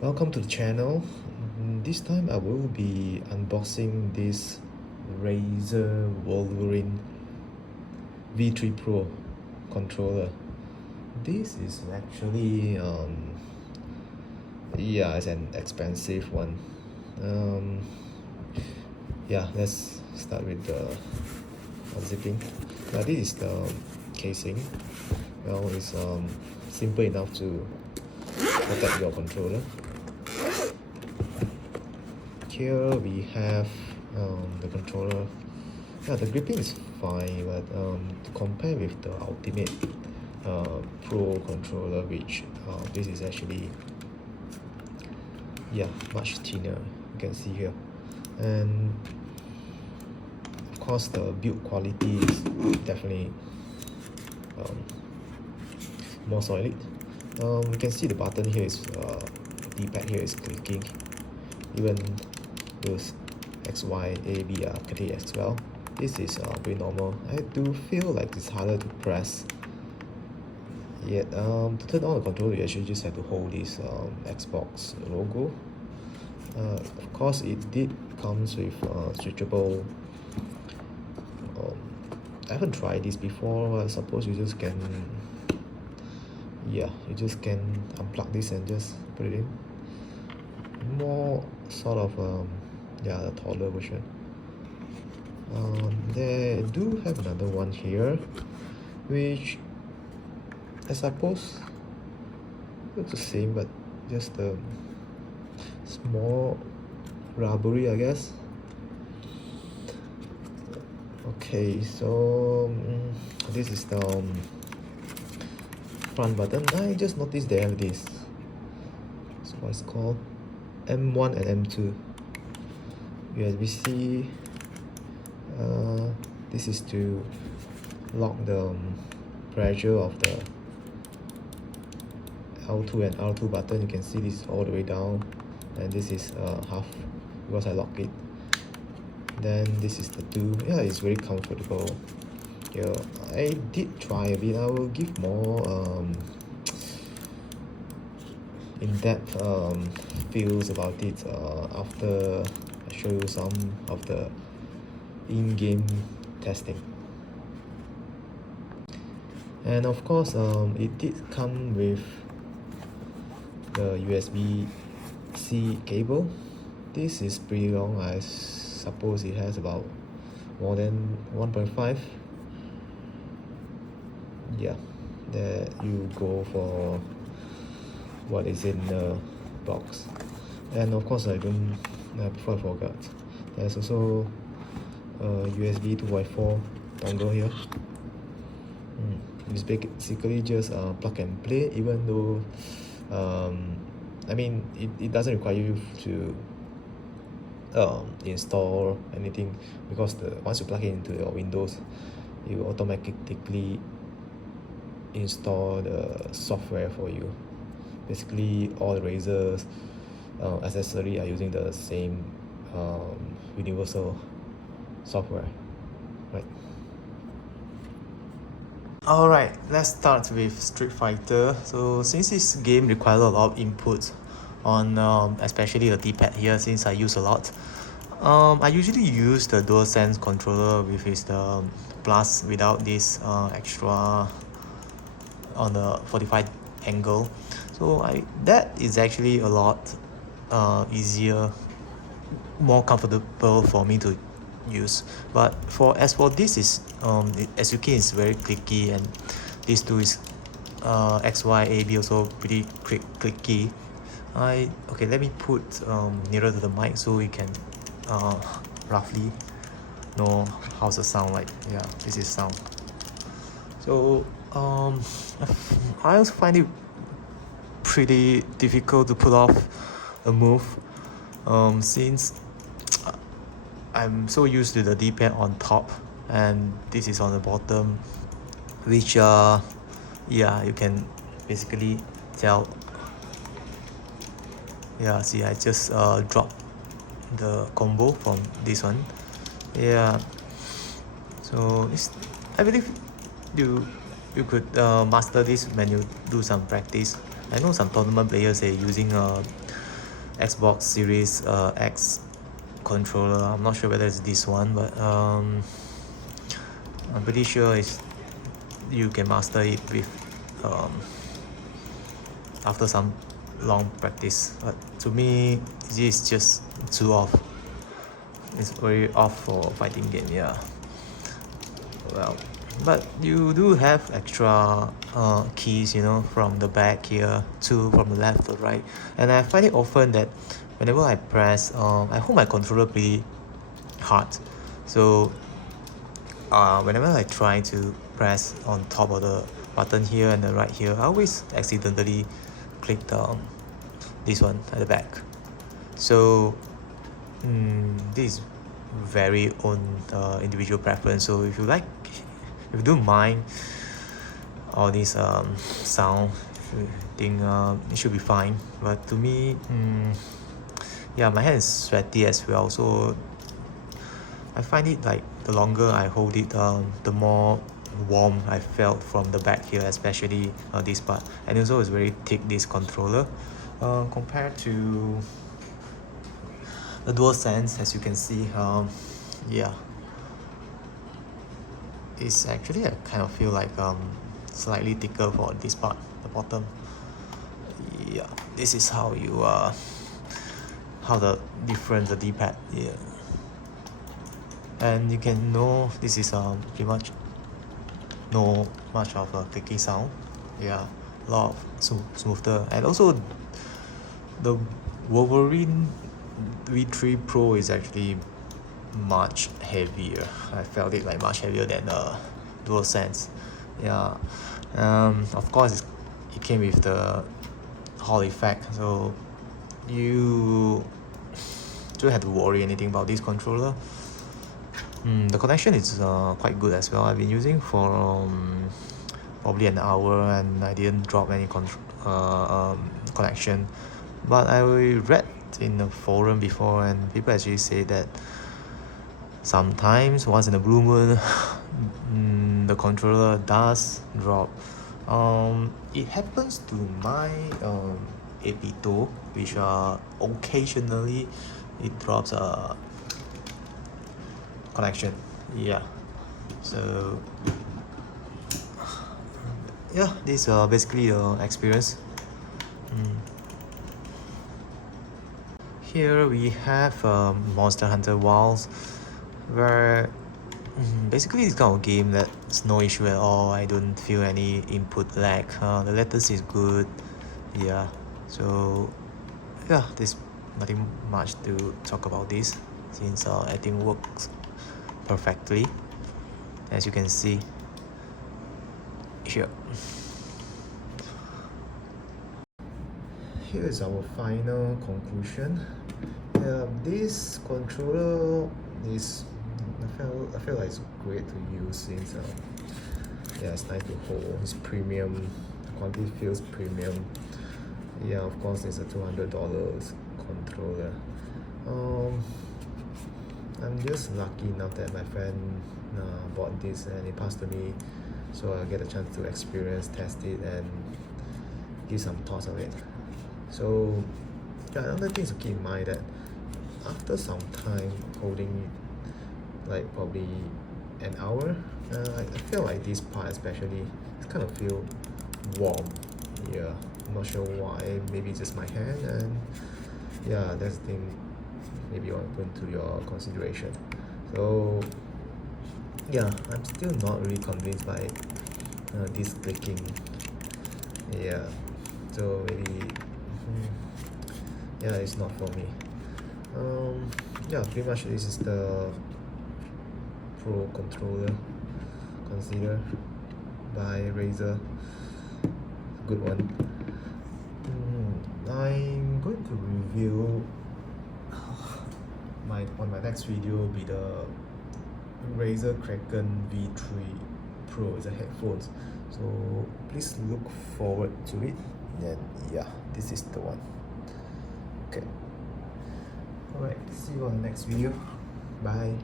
Welcome to the channel. This time I will be unboxing this Razer Wolverine V3 Pro controller. This is actually yeah, it's an expensive one. Um, yeah, let's start with the unzipping. Now this is the casing. Well, it's simple enough to protect your controller. Here we have the controller. Yeah, the gripping is fine, but to compare with the Ultimate Pro controller, which this is actually much thinner. You can see here, and of course the build quality is definitely more solid. You can see the button here is D-pad here is clicking. Even those X, Y, A, B are clicking as well. This is pretty normal. I do feel like it's harder to press. Yet to turn on the controller, you actually just have to hold this Xbox logo. Of course, it did comes with switchable. I haven't tried this before. I suppose you just can, you just can unplug this and just put it in. More sort of the taller version. They do have another one here, which I suppose looks the same, but just a small rubbery, I guess. Okay, so this is the front button. I just noticed they have this. That's what it's called, M1 and M2. USB-C. This is to lock the pressure of the L2 and R2 button. You can see this all the way down, and this is half because I lock it. Then this is the 2. Yeah, it's very comfortable. Yeah, I did try a bit. I will give more in-depth feels about it after I show you some of the in-game testing. And of course it did come with the USB-C cable. This is pretty long. I suppose it has about more than 1.5. Yeah, there you go for what is in the box. And of course before I forgot, there's also a USB 2.4 dongle here. It's basically just plug and play, even though I mean it doesn't require you to install anything, because once you plug it into your Windows, you automatically install the software for you. Basically all the Razer's accessories are using the same universal software, right? Alright, let's start with Street Fighter. So since this game requires a lot of inputs on especially the D-pad here, since I use a lot, I usually use the DualSense controller with its plus without this extra on the 45 angle. So that is actually a lot easier, more comfortable for me to use. But as for this is as you can, it's very clicky, and these two is X, Y, A, B also pretty clicky. Okay, let me put nearer to the mic so you can roughly know how's the sound like. Yeah, this is sound. So I also find it pretty difficult to pull off a move since I'm so used to the D-pad on top and this is on the bottom, which you can basically tell. Yeah, see, I just dropped the combo from this one. Yeah, so I believe you could master this when you do some practice. I know some tournament players are using Xbox Series X controller. I'm not sure whether it's this one, but I'm pretty sure you can master it with after some long practice. But to me, this is just too off. It's very off for fighting game, yeah. Well, but you do have extra keys, from the back here, two from the left to right, and I find it often that whenever I press, I hold my controller pretty hard, so whenever I try to press on top of the button here and the right here, I always accidentally click this one at the back. So this is very own individual preference. So if you don't mind all this sound, I think it should be fine. But to me, yeah, my hand is sweaty as well, so I find it like the longer I hold it, the more warm I felt from the back here, especially this part. And also it's very thick, this controller, compared to the DualSense. As you can see, yeah, it's actually I kind of feel like slightly thicker for this part, the bottom. Yeah, this is how you how the difference the D-pad, yeah. And you can know this is pretty much no much of a clicky sound, yeah, a lot of smoother. And also the Wolverine V3 Pro is actually much heavier. I felt it like much heavier than the DualSense, yeah. Of course it came with the Hall effect, so you don't have to worry anything about this controller. The connection is quite good as well. I've been using for probably an hour and I didn't drop any connection. But I read in the forum before, and people actually say that sometimes once in a blue moon the controller does drop. It happens to my Epito, which occasionally it drops connection, yeah. So yeah, this basically experience. Here we have Monster Hunter Wilds, where basically it's kind of game that's no issue at all. I don't feel any input lag. The latency is good, yeah. So yeah, there's nothing much to talk about this, since I think works perfectly, as you can see here. Here is our final conclusion. This controller is I feel like it's great to use, since yeah, it's nice to hold. It's premium. The quality feels premium. Yeah, of course it's a $200 controller. I'm just lucky enough that my friend bought this and it passed to me, so I get a chance to experience, test it, and give some thoughts of it. So yeah, another thing to keep in mind that after some time holding it, like probably an hour, I feel like this part especially, it kind of feel warm. Yeah, I'm not sure why. Maybe just my hand, and yeah, that's the thing. Maybe I'll put into your consideration. So yeah, I'm still not really convinced by this clicking. Yeah, so maybe yeah, it's not for me. Yeah, pretty much this is the Pro controller considered by Razer. Good one. I'm going to review on my next video will be the Razer Kraken V3 Pro. It's a headphones, so please look forward to it. And yeah, this is the one. Okay, alright, see you on the next video. Bye.